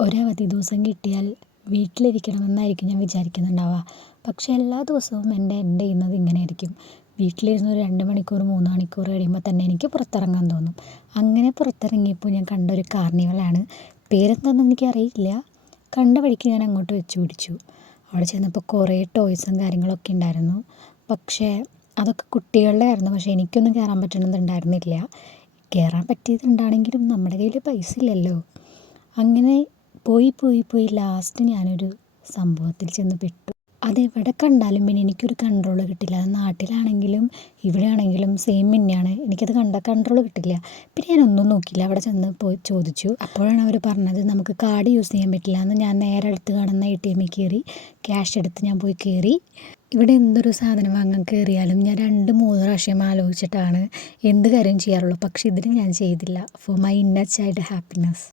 ഒരവധി ദിവസം കിട്ടിയാൽ വീട്ടിലിരിക്കണമെന്നായിരിക്കും ഞാൻ വിചാരിക്കുന്നുണ്ടാവുക. പക്ഷേ എല്ലാ ദിവസവും എൻ്റെ എൻഡ് ചെയ്യുന്നത് ഇങ്ങനെയായിരിക്കും. വീട്ടിലിരുന്ന് ഒരു 2 മണിക്കൂർ 3 മണിക്കൂർ കഴിയുമ്പോൾ തന്നെ എനിക്ക് പുറത്തിറങ്ങാൻ തോന്നും. അങ്ങനെ പുറത്തിറങ്ങിയപ്പോൾ ഞാൻ കണ്ട ഒരു കാർണിവലാണ്. പേരെന്താണെന്ന് എനിക്കറിയില്ല. കണ്ട വഴിക്ക് ഞാൻ അങ്ങോട്ട് വെച്ച് പിടിച്ചു. അവിടെ ചെന്നപ്പോൾ കുറേ ടോയ്സും കാര്യങ്ങളൊക്കെ ഉണ്ടായിരുന്നു. പക്ഷേ അതൊക്കെ കുട്ടികളുടെ ആയിരുന്നു. പക്ഷേ എനിക്കൊന്നും കയറാൻ പറ്റണമെന്നുണ്ടായിരുന്നില്ല. കയറാൻ പറ്റിയിട്ടുണ്ടാണെങ്കിലും നമ്മുടെ കയ്യിൽ പൈസ ഇല്ലല്ലോ. അങ്ങനെ പോയി ലാസ്റ്റ് ഞാനൊരു സംഭവത്തിൽ ചെന്ന് പെട്ടു. അതെവിടെ കണ്ടാലും പിന്നെ എനിക്കൊരു കൺട്രോൾ കിട്ടില്ല. അത് നാട്ടിലാണെങ്കിലും ഇവിടെയാണെങ്കിലും സെയിം തന്നെയാണ്. എനിക്കത് കണ്ടാൽ കൺട്രോൾ കിട്ടില്ല. പിന്നെ ഞാനൊന്നും നോക്കിയില്ല. അവിടെ ചെന്ന് പോയി ചോദിച്ചു. അപ്പോഴാണ് അവർ പറഞ്ഞത് നമുക്ക് കാർഡ് യൂസ് ചെയ്യാൻ പറ്റില്ല എന്ന്. ഞാൻ നേരെ അടുത്ത് കാണുന്ന ATM-ൽ കയറി ക്യാഷ് എടുത്ത് ഞാൻ പോയി കയറി. ഇവിടെ എന്തൊരു സാധനം വാങ്ങാൻ കയറിയാലും ഞാൻ 2-3 പ്രാവശ്യം ആലോചിച്ചിട്ടാണ് എന്ത് കാര്യം ചെയ്യാറുള്ളൂ. പക്ഷേ ഇതിന് ഞാൻ ചെയ്തില്ല. For my inner child happiness.